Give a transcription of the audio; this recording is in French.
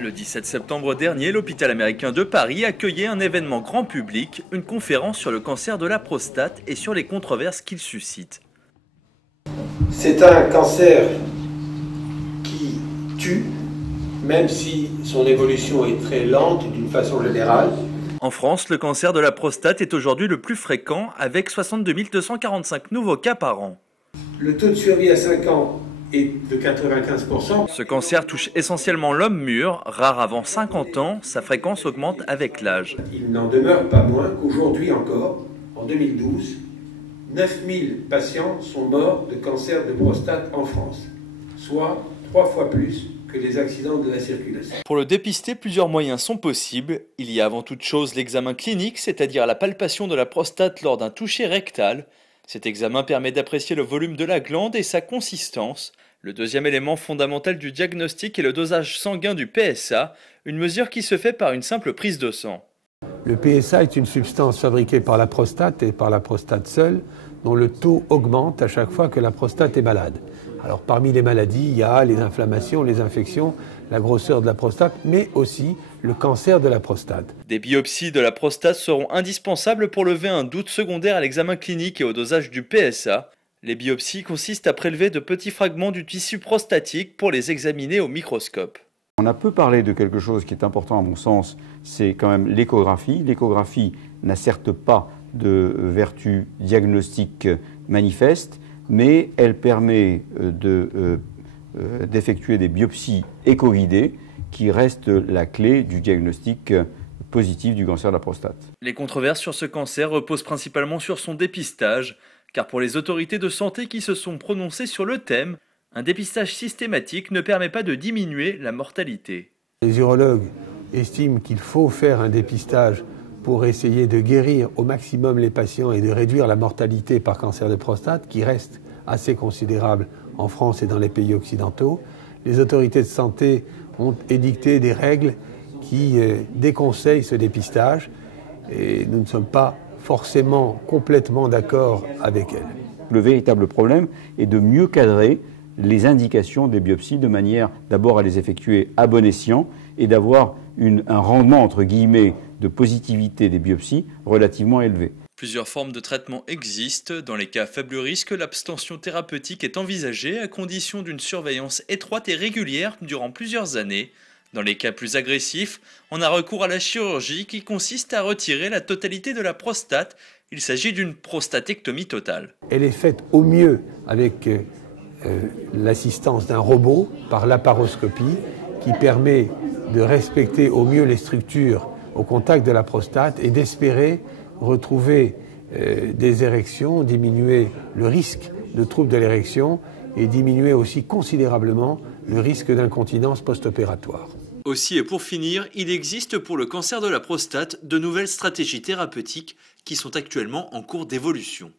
Le 17 septembre dernier, l'hôpital américain de Paris accueillait un événement grand public, une conférence sur le cancer de la prostate et sur les controverses qu'il suscite. C'est un cancer qui tue, même si son évolution est très lente d'une façon générale. En France, le cancer de la prostate est aujourd'hui le plus fréquent, avec 62 245 nouveaux cas par an. Le taux de survie à 5 ans est de 95%. Ce cancer touche essentiellement l'homme mûr, rare avant 50 ans, sa fréquence augmente avec l'âge. Il n'en demeure pas moins qu'aujourd'hui encore, en 2012, 9000 patients sont morts de cancer de prostate en France, soit 3 fois plus que les accidents de la circulation. Pour le dépister, plusieurs moyens sont possibles. Il y a avant toute chose l'examen clinique, c'est-à-dire la palpation de la prostate lors d'un toucher rectal. Cet examen permet d'apprécier le volume de la glande et sa consistance. Le deuxième élément fondamental du diagnostic est le dosage sanguin du PSA, une mesure qui se fait par une simple prise de sang. Le PSA est une substance fabriquée par la prostate et par la prostate seule, dont le taux augmente à chaque fois que la prostate est malade. Alors parmi les maladies, il y a les inflammations, les infections, la grosseur de la prostate, mais aussi le cancer de la prostate. Des biopsies de la prostate seront indispensables pour lever un doute secondaire à l'examen clinique et au dosage du PSA. Les biopsies consistent à prélever de petits fragments du tissu prostatique pour les examiner au microscope. On a peu parlé de quelque chose qui est important à mon sens, c'est quand même l'échographie. L'échographie n'a certes pas de vertu diagnostique manifeste, mais elle permet d'effectuer des biopsies échoguidées qui restent la clé du diagnostic positif du cancer de la prostate. Les controverses sur ce cancer reposent principalement sur son dépistage, car pour les autorités de santé qui se sont prononcées sur le thème, un dépistage systématique ne permet pas de diminuer la mortalité. Les urologues estiment qu'il faut faire un dépistage pour essayer de guérir au maximum les patients et de réduire la mortalité par cancer de prostate, qui reste assez considérable en France et dans les pays occidentaux. Les autorités de santé ont édicté des règles qui déconseillent ce dépistage et nous ne sommes pas forcément complètement d'accord avec elles. Le véritable problème est de mieux cadrer les indications des biopsies de manière d'abord à les effectuer à bon escient et d'avoir un rendement entre guillemets de positivité des biopsies relativement élevé. Plusieurs formes de traitement existent. Dans les cas à faible risque, l'abstention thérapeutique est envisagée à condition d'une surveillance étroite et régulière durant plusieurs années. Dans les cas plus agressifs, on a recours à la chirurgie qui consiste à retirer la totalité de la prostate. Il s'agit d'une prostatectomie totale. Elle est faite au mieux avec l'assistance d'un robot par laparoscopie qui permet de respecter au mieux les structures au contact de la prostate et d'espérer retrouver des érections, diminuer le risque de troubles de l'érection et diminuer aussi considérablement le risque d'incontinence post-opératoire. Aussi et pour finir, il existe pour le cancer de la prostate de nouvelles stratégies thérapeutiques qui sont actuellement en cours d'évolution.